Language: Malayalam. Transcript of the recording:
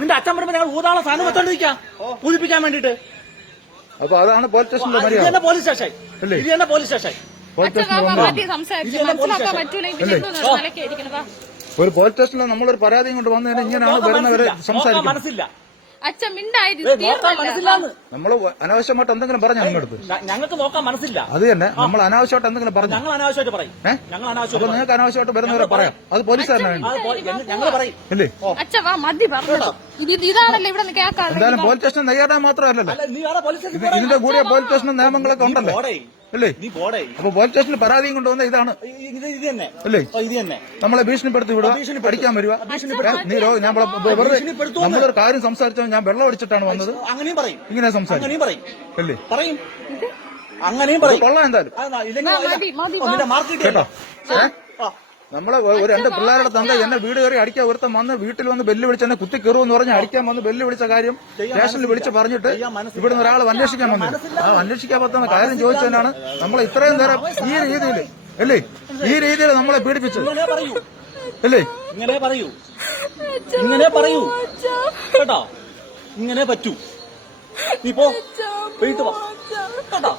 നിന്റെ അച്ഛൻ പറയുമ്പോ ഞങ്ങൾ ഊതാളെ സാധനം വെച്ചോണ്ടിരിക്കാം പൂജിപ്പിക്കാൻ വേണ്ടിട്ട്. അപ്പൊ അതാണ് പോലീസ് സ്റ്റേഷനിലെ ഇത് തന്നെ പോലീസ് സ്റ്റേഷൻ, ഇത് തന്നെ പോലീസ് സ്റ്റേഷൻ. ഒരു പോലീസ് സ്റ്റേഷനിൽ നമ്മളൊരു പരാതിയും കൊണ്ട് വന്നതിന് ഇങ്ങനെയാണ് വരുന്നവരെ സംസാരിക്കുന്നത്. മനസ്സില്ല നമ്മള് അനാവശ്യമായിട്ട് എന്തെങ്കിലും പറഞ്ഞു നിങ്ങളടുത്ത് ഞങ്ങൾക്ക് നോക്കാൻ മനസ്സില്ല. അത് തന്നെ നമ്മൾ അനാവശ്യമായിട്ട് എന്തെങ്കിലും പറഞ്ഞു ഞങ്ങൾ അനാവശ്യമായിട്ട് പറയും. അപ്പൊ നിങ്ങൾക്ക് അനാവശ്യമായിട്ട് വരുന്നവരെ പറയാം. അത് പോലീസുകാരനാണ് ഞങ്ങൾ പറയും. അല്ലേ? ഇതാണല്ലോ ഇവിടെ കേൾക്കാറ്. എന്തായാലും പോലീസ് സ്റ്റേഷൻ നെയ്യാടാൻ മാത്രമല്ലല്ലോ, ഇതിന്റെ കൂടിയ പോലീസ് സ്റ്റേഷൻ നിയമങ്ങളൊക്കെ ഉണ്ടല്ലോ അല്ലേ? അപ്പൊ പോലീസ് സ്റ്റേഷനിൽ പരാതിയും കൊണ്ടുവന്ന ഇതാണ് അല്ലേ? നമ്മളെ ഭീഷണിപ്പെടുത്തി വിടുക, പഠിക്കാൻ വരിക. ഞാൻ വെറുതെ നമ്മളൊരു കാര്യം സംസാരിച്ചാൽ ഞാൻ വെള്ളം അടിച്ചിട്ടാണ് വന്നത്, അങ്ങനെയും പറയും, ഇങ്ങനെ സംസാരിക്കും അല്ലേ? പറയും, അങ്ങനെയും പറയും. കൊള്ളാം എന്തായാലും കേട്ടോ. നമ്മളെ എന്റെ പിള്ളേരുടെ തന്ത എന്നെ വീട് കയറി അടിക്കാൻ ഒരുത്തം വന്ന് വീട്ടിൽ വന്ന് ബെല്ല് വിളിച്ച് എന്നെ കുത്തി കയറുമെന്ന് പറഞ്ഞ് അടിക്കാൻ വന്ന് ബെല്ല് വിളിച്ച കാര്യം സ്റ്റേഷനിൽ വിളിച്ച് പറഞ്ഞിട്ട് ഇവിടുന്ന് ഒരാൾ അന്വേഷിക്കാൻ വന്നു. ആ അന്വേഷിക്കാൻ പറ്റുന്ന കാര്യം ചോദിച്ചതിനാണ് നമ്മൾ ഇത്രയും നേരം ഈ രീതിയിൽ അല്ലേ, ഈ രീതിയിൽ നമ്മളെ പീഡിപ്പിച്ചത് അല്ലേ? ഇങ്ങനെ പറയൂ കേട്ടോ, ഇങ്ങനെ പറ്റൂ. നീ പോ, വീട്ടു പോ കേട്ടോ.